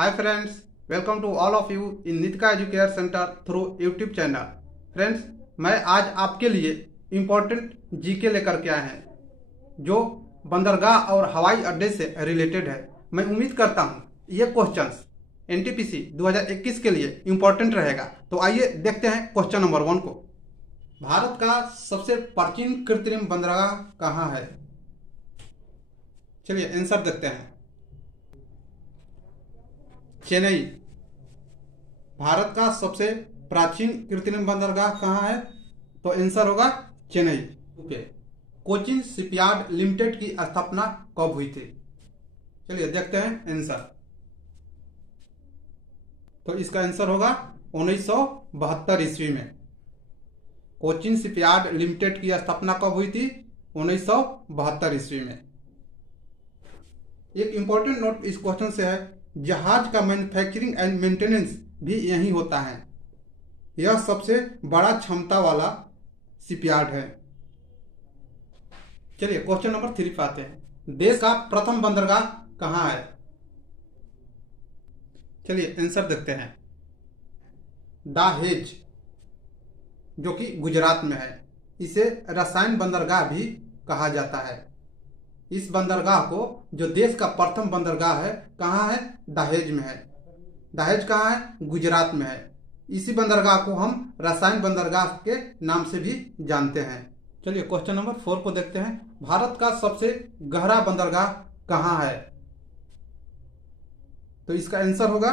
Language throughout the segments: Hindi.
Hi friends, welcome to all of you in Nitika Educare Center through YouTube channel. Friends, मैं आज आपके लिए इम्पोर्टेंट जीके लेकर के आए हैं जो बंदरगाह और हवाई अड्डे से रिलेटेड है। मैं उम्मीद करता हूं ये क्वेश्चंस एनटीपीसी 2021 के लिए इम्पोर्टेंट रहेगा। तो आइए देखते हैं क्वेश्चन नंबर 1 को। भारत का सबसे प्राचीन कृत्रिम बंदरगाह कहाँ है? चलिए आंसर देखते हैं। चेन्नई। भारत का सबसे प्राचीन कृत्रिम बंदरगाह कहाँ है? तो आंसर होगा Chennai. Okay. Cochin shipyard limited की स्थापना कब हुई थी? चलिए देखते हैं आंसर। तो इसका आंसर होगा 1972 ईस्वी में। कोचिन शिपयार्ड लिमिटेड की स्थापना कब हुई थी? 1972 ईस्वी में। एक इंपॉर्टेंट नोट इस क्वेश्चन से है, जहाज का मैन्युफैक्चरिंग एंड मेंटेनेंस भी यहीं होता है। यह सबसे बड़ा क्षमता वाला शिपयार्ड है। चलिए क्वेश्चन नंबर 3 पे आते हैं। देश का प्रथम बंदरगाह कहाँ है? चलिए आंसर देखते हैं। दाहेज, जो कि गुजरात में है। इसे रसायन बंदरगाह भी कहा जाता है। इस बंदरगाह को जो देश का प्रथम बंदरगाह है कहाँ है? दाहेज में है। दाहेज कहाँ है? गुजरात में है। इसी बंदरगाह को हम रसायन बंदरगाह के नाम से भी जानते हैं। चलिए क्वेश्चन नंबर 4 को देखते हैं। भारत का सबसे गहरा बंदरगाह कहाँ है? तो इसका आंसर होगा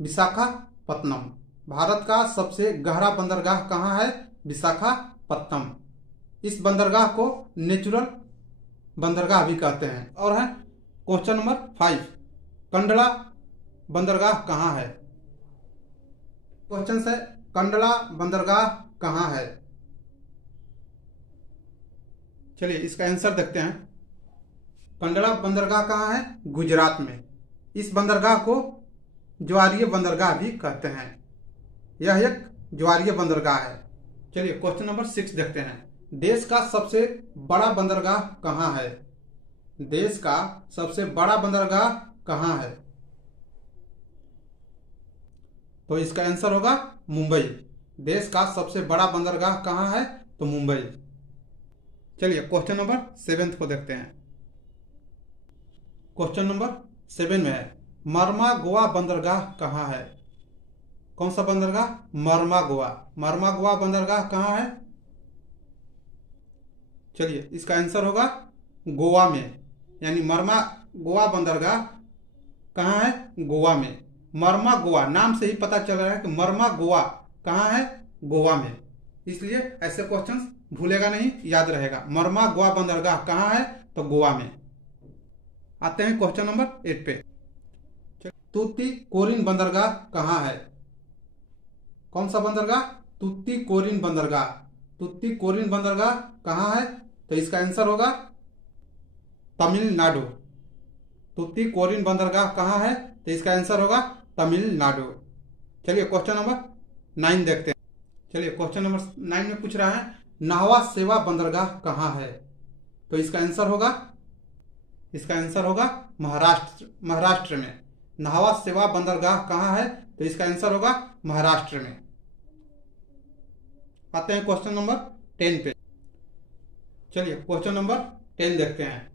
विशाखापत्तनम। भारत का सबसे गहरा बंदरगाह कहाँ है? विशाखापत्तनम। इस बंदरगाह को नेचुरल बंदरगाह भी कहते हैं। और है क्वेश्चन नंबर 5, कंडला बंदरगाह कहाँ है? क्वेश्चन है कंडला बंदरगाह कहाँ है? चलिए इसका आंसर देखते हैं। कंडला बंदरगाह कहाँ है? गुजरात में। इस बंदरगाह को ज्वारीय बंदरगाह भी कहते हैं। यह एक ज्वारीय बंदरगाह है। चलिए क्वेश्चन नंबर 6 देखते हैं। देश का सबसे बड़ा बंदरगाह कहाँ है? देश का सबसे बड़ा बंदरगाह कहाँ है? तो इसका आंसर होगा मुंबई। देश का सबसे बड़ा बंदरगाह कहाँ है? तो मुंबई। चलिए क्वेश्चन नंबर 7 को देखते हैं। क्वेश्चन नंबर 7 में है, मरमा गोवा बंदरगाह कहाँ है? कौन सा बंदरगाह? मरमा गोवा। मरमा गोवा बंदरगाह कहाँ है? चलिए इसका आंसर होगा गोवा में। यानी मरमा गोवा बंदरगाह कहाँ है? गोवा में। मरमा गोवा नाम से ही पता चल रहा है कि मरमा गोवा कहाँ है? गोवा में। इसलिए ऐसे क्वेश्चंस भूलेगा नहीं, याद रहेगा। मरमा गोवा बंदरगाह कहाँ है? तो गोवा में। आते हैं क्वेश्चन नंबर 8 पे। तूतीकोरिन बंदरगाह कहाँ है? कौन सा बंदरगाह? तूतीकोरिन बंदरगाह। तूतीकोरिन बंदरगाह कहाँ है? तो इसका आंसर होगा तमिलनाडु। तूतीकोरिन बंदरगाह कहाँ है? तो इसका आंसर होगा तमिलनाडु। चलिए क्वेश्चन नंबर 9 देखते हैं। चलिए क्वेश्चन नंबर 9 में पूछ रहा है, नाहवा सेवा बंदरगाह कहाँ है? तो इसका आंसर होगा महाराष्ट्र में। नाहवा सेवा बंदरगाह कहाँ है? तो इसका आंसर होगा महाराष्ट्र में। आते हैं क्वेश्चन नंबर 10 पे। चलिए क्वेश्चन नंबर 10 देखते हैं।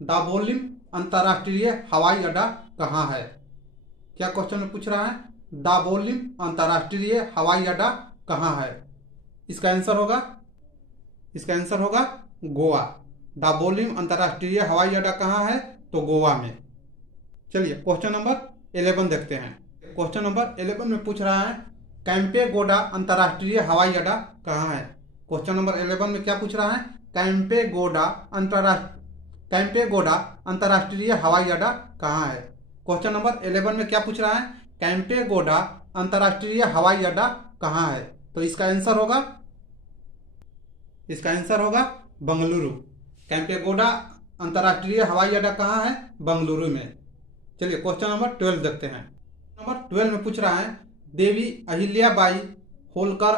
दाबोलिम अंतर्राष्ट्रीय हवाई अड्डा कहाँ है? क्या क्वेश्चन में पूछ रहा है? दाबोलिम अंतर्राष्ट्रीय हवाई अड्डा कहाँ है? इसका आंसर होगा गोवा। दाबोलिम अंतर्राष्ट्रीय हवाई अड्डा कहाँ है? तो गोवा में। चलिए क्वेश्चन नंबर 11 देखते हैं। क्वेश्चन नंबर 11 में पूछ रहा है, कैंपेगोडा अंतर्राष्ट्रीय हवाई अड्डा कहाँ है? क्वेश्चन नंबर 11 में क्या पूछ रहा है? कैंपेगोडा अंतर्राष्ट्रीय हवाई अड्डा कहाँ है? क्वेश्चन नंबर 11 में क्या पूछ रहा है? कैंपेगोडा अंतर्राष्ट्रीय हवाई अड्डा कहाँ है? तो इसका आंसर होगा बंगलुरु। कैंपेगोडा अंतर्राष्ट्रीय हवाई अड्डा कहाँ है? बंगलुरु में। चलिए क्वेश्चन नंबर 12 देखते हैं। नंबर 12 में पूछ रहा है, देवी अहिल्याबाई होलकर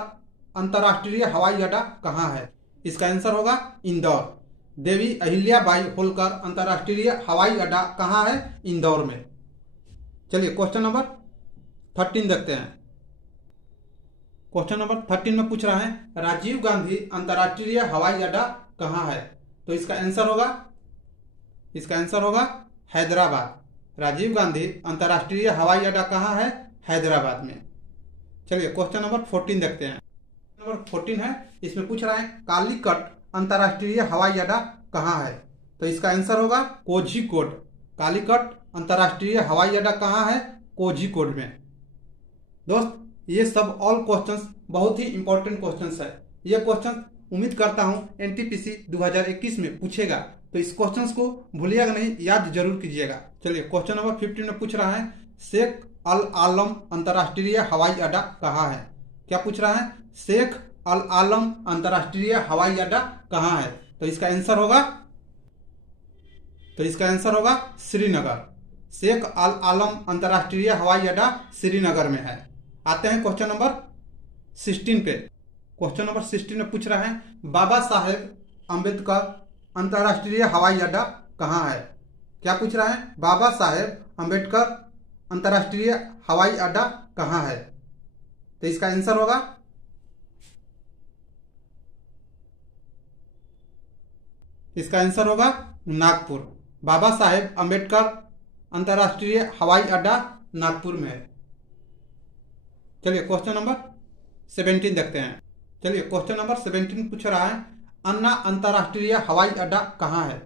अंतर्राष्ट्रीय हवाई अड्डा कहाँ है? इसका आंसर होगा इंदौर। देवी अहिल्याबाई होलकर अंतर्राष्ट्रीय हवाई अड्डा कहाँ है? इंदौर में। चलिए क्वेश्चन नंबर 13 देखते हैं। क्वेश्चन नंबर 13 में पूछ रहा है राजीव गांधी अंतर्राष्ट्रीय हवाई अड्डा कहाँ है? तो इसका आंसर होगा हैदराबाद। राजीव गांधी अंतर्राष्ट्रीय हवाई अड्डा कहाँ है? हैदराबाद में। चलिए क्वेश्चन नंबर 14 देखते हैं। नंबर 14 है, इसमें पूछ रहा है कालीकट अंतर्राष्ट्रीय हवाई अड्डा कहाँ है? तो इसका आंसर होगा कोझिकोड। कालीकट अंतर्राष्ट्रीय हवाई अड्डा कहाँ है? कोझिकोड में। दोस्त, ये सब ऑल क्वेश्चंस बहुत ही इंपॉर्टेंट क्वेश्चंस है। ये क्वेश्चन उम्मीद करता हूं एनटीपीसी 2021 में पूछेगा, तो इस क्वेश्चंस को भूलिएगा नहीं, याद जरूर कीजिएगा। चलिए क्वेश्चन नंबर 15 में पूछ रहा है शेख अल आलम अंतर्राष्ट्रीय हवाई अड्डा कहाँ है? क्या पूछ रहा है? शेख अल आलम अंतर्राष्ट्रीय हवाई अड्डा कहाँ है? तो इसका आंसर होगा श्रीनगर। शेख अल आलम अंतर्राष्ट्रीय हवाई अड्डा श्रीनगर में है। आते हैं क्वेश्चन नंबर 16 पे। क्वेश्चन नंबर 16 में पूछ रहा है बाबा साहेब अम्बेडकर अंतर्राष्ट्रीय हवाई अड्डा कहाँ है? क्या पूछ रहा है? बाबा साहेब अम्बेडकर अंतर्राष्ट्रीय हवाई अड्डा कहाँ है? तो इसका आंसर होगा नागपुर। बाबा साहेब अम्बेडकर अंतर्राष्ट्रीय हवाई अड्डा नागपुर में है। चलिए क्वेश्चन नंबर 17 देखते हैं। चलिए क्वेश्चन नंबर 17 पूछ रहा है अन्ना अंतर्राष्ट्रीय हवाई अड्डा कहाँ है?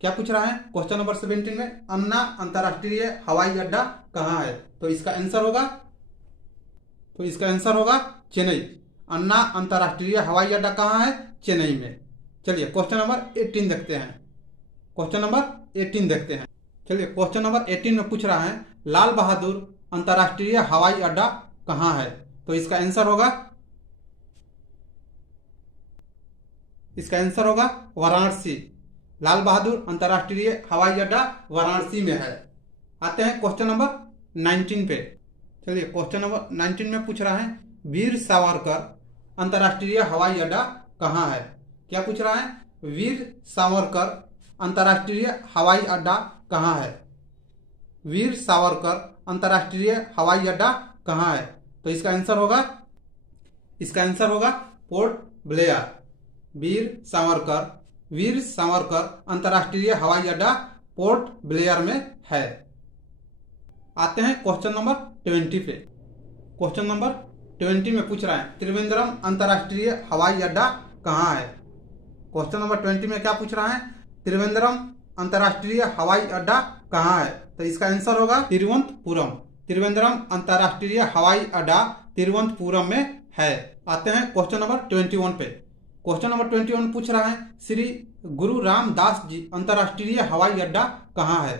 क्या पूछ रहा है? क्वेश्चन नंबर 17 में अन्ना अंतर्राष्ट्रीय हवाई अड्डा कहाँ है? तो इसका आंसर होगा चेन्नई। अन्ना अंतर्राष्ट्रीय हवाई अड्डा कहाँ है? चेन्नई में। चलिए क्वेश्चन नंबर 18 देखते हैं। चलिए क्वेश्चन नंबर 18 में पूछ रहा है लाल बहादुर अंतर्राष्ट्रीय हवाई अड्डा कहाँ है? तो इसका आंसर होगा वाराणसी। लाल बहादुर अंतर्राष्ट्रीय हवाई अड्डा वाराणसी में है। आते हैं क्वेश्चन नंबर 19 पे। चलिए क्वेश्चन नंबर 19 में पूछ रहा है वीर सावरकर अंतर्राष्ट्रीय हवाई अड्डा कहाँ है? क्या पूछ रहा है? वीर सावरकर अंतर्राष्ट्रीय हवाई अड्डा कहाँ है? वीर सावरकर अंतर्राष्ट्रीय हवाई अड्डा कहाँ है? तो इसका आंसर होगा पोर्ट ब्लेयर। वीर सावरकर अंतर्राष्ट्रीय हवाई अड्डा पोर्ट ब्लेयर में है। आते हैं क्वेश्चन नंबर 20 पे। क्वेश्चन नंबर 20 में पूछ रहा है त्रिवेंद्रम अंतर्राष्ट्रीय हवाई अड्डा कहाँ है? क्वेश्चन नंबर 20 में क्या पूछ रहा है? त्रिवेंद्रम अंतर्राष्ट्रीय हवाई अड्डा कहाँ है? तो इसका आंसर होगा तिरुवनंतपुरम। त्रिवेंद्रम अंतर्राष्ट्रीय हवाई अड्डा तिरुवनंतपुरम में है। आते हैं क्वेश्चन नंबर 21 पे। क्वेश्चन नंबर 21 पूछ रहा है श्री गुरु रामदास जी अंतर्राष्ट्रीय हवाई अड्डा कहाँ है?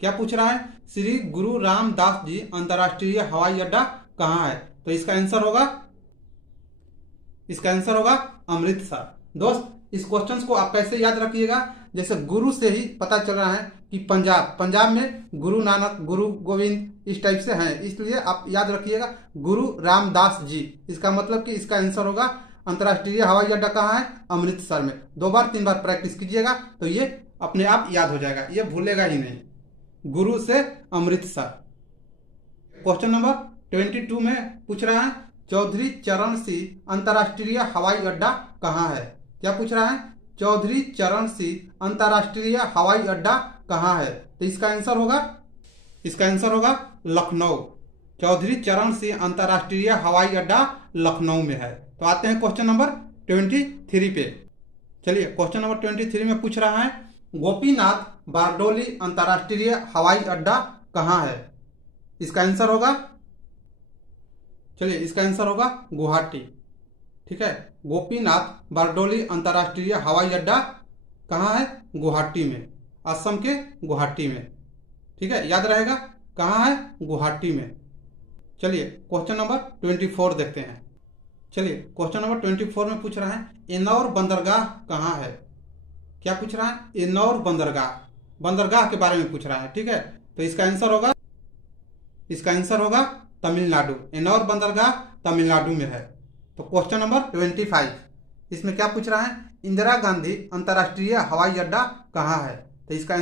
क्या पूछ रहा है? श्री गुरु रामदास जी अंतर्राष्ट्रीय हवाई अड्डा कहाँ है? तो इसका आंसर होगा अमृतसर। दोस्त, इस क्वेश्चन को आप कैसे याद रखिएगा? जैसे गुरु से ही पता चल रहा है कि पंजाब में गुरु नानक, गुरु गोविंद इस टाइप से हैं, इसलिए आप याद रखिएगा गुरु रामदास जी। इसका मतलब कि इसका आंसर होगा अंतर्राष्ट्रीय हवाई अड्डा कहाँ है? अमृतसर में। 2 बार 3 बार प्रैक्टिस कीजिएगा तो ये अपने आप याद हो जाएगा, ये भूलेगा ही नहीं। गुरु से अमृतसर। क्वेश्चन नंबर 22 में पूछ रहा है चौधरी चरण सिंह अंतर्राष्ट्रीय हवाई अड्डा कहाँ है? क्या पूछ रहा है? चौधरी चरण सिंह अंतर्राष्ट्रीय हवाई अड्डा कहाँ है? तो इसका आंसर होगा लखनऊ। चौधरी चरण सिंह अंतर्राष्ट्रीय हवाई अड्डा लखनऊ में है। तो आते हैं क्वेश्चन नंबर 23 पे। चलिए क्वेश्चन नंबर 23 में पूछ रहा है गोपीनाथ बारडोली अंतर्राष्ट्रीय हवाई अड्डा कहाँ है? इसका आंसर होगा गुवाहाटी। ठीक है, गोपीनाथ बारडोली अंतर्राष्ट्रीय हवाई अड्डा कहाँ है? गुवाहाटी में, असम के गुवाहाटी में। ठीक है, याद रहेगा कहाँ है? गुवाहाटी में। चलिए क्वेश्चन नंबर 24 देखते हैं। चलिए क्वेश्चन नंबर 24 में पूछ रहा है इनौर बंदरगाह कहाँ है? क्या पूछ रहा है? इनौर बंदरगाह के बारे में पूछ रहा है। ठीक है, तो इसका आंसर होगा तमिलनाडु। इनौर बंदरगाह तमिलनाडु में है। तो क्वेश्चन नंबर 25, इसमें क्या पूछ रहा है? इंदिरा गांधी अंतर्राष्ट्रीय हवाई अड्डा कहाँ है? तो इसका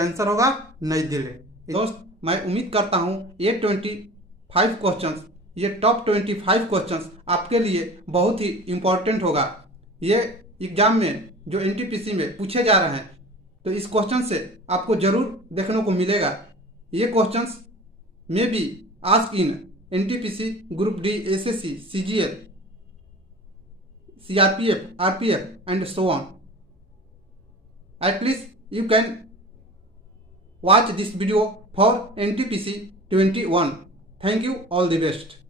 आंसर होगा नई दिल्ली। दोस्त मैं उम्मीद करता हूँ ये 25 क्वेश्चंस, ये टॉप 25 क्वेश्चंस आपके लिए बहुत ही इम्पोर्टेंट होगा। ये एग्जाम में जो एनटीपीसी में पूछे जा रहे हैं, तो इस क्वेश्चन से आपको जरूर देखने को मिलेगा। ये क्वेश्चंस में be ask in NTPC, group D, SSC, CGL, CRPF, RPF and so on. At least you can watch this video for NTPC 21. Thank you, all the best.